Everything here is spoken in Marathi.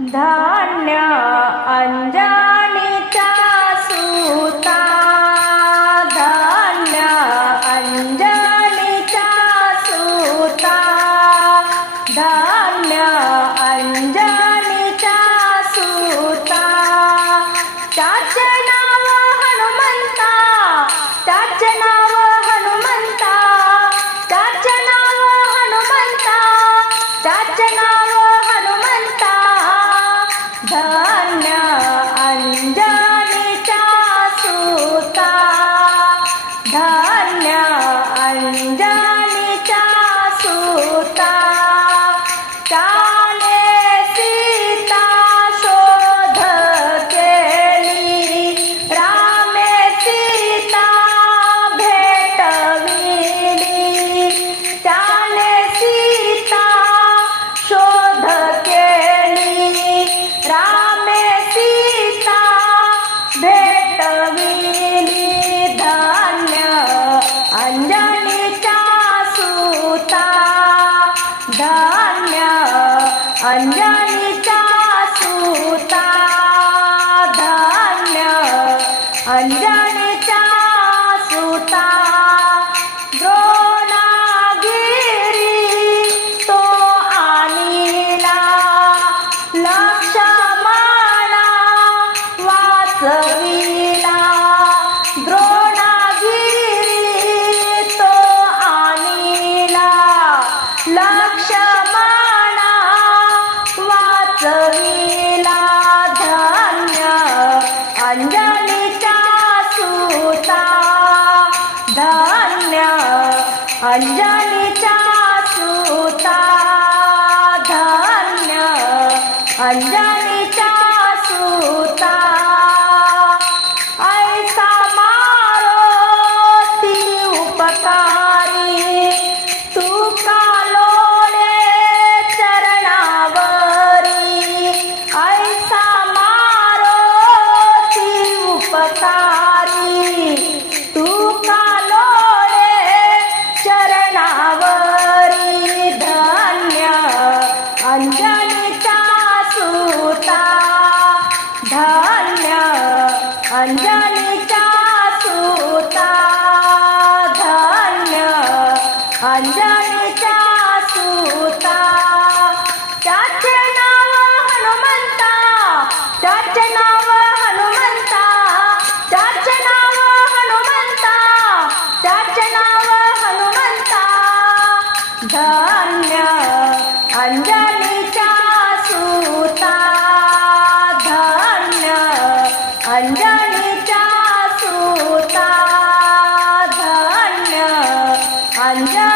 धान्य अंजनीचा सुता. धान्य अंजनीचा सुता. धान्य Bye. अंजनीचा सुता धान्य अंजनीचा अंजनीचा सुता धन्य अंजनीचा सुता. ऐसा मारुती उपकारी तू कालोडे चरणावरी. ऐसा मारुती उपकारी अंजनीचा सुता. त्याचे नाव हनुमंता त्याचे नाव हनुमंता त्याचे नाव हनुमंता त्याचे नाव हनुमंता. धन्य अंजनीचा सुता. धन्य अंजनीचा सुता. धन्य अंजनीचा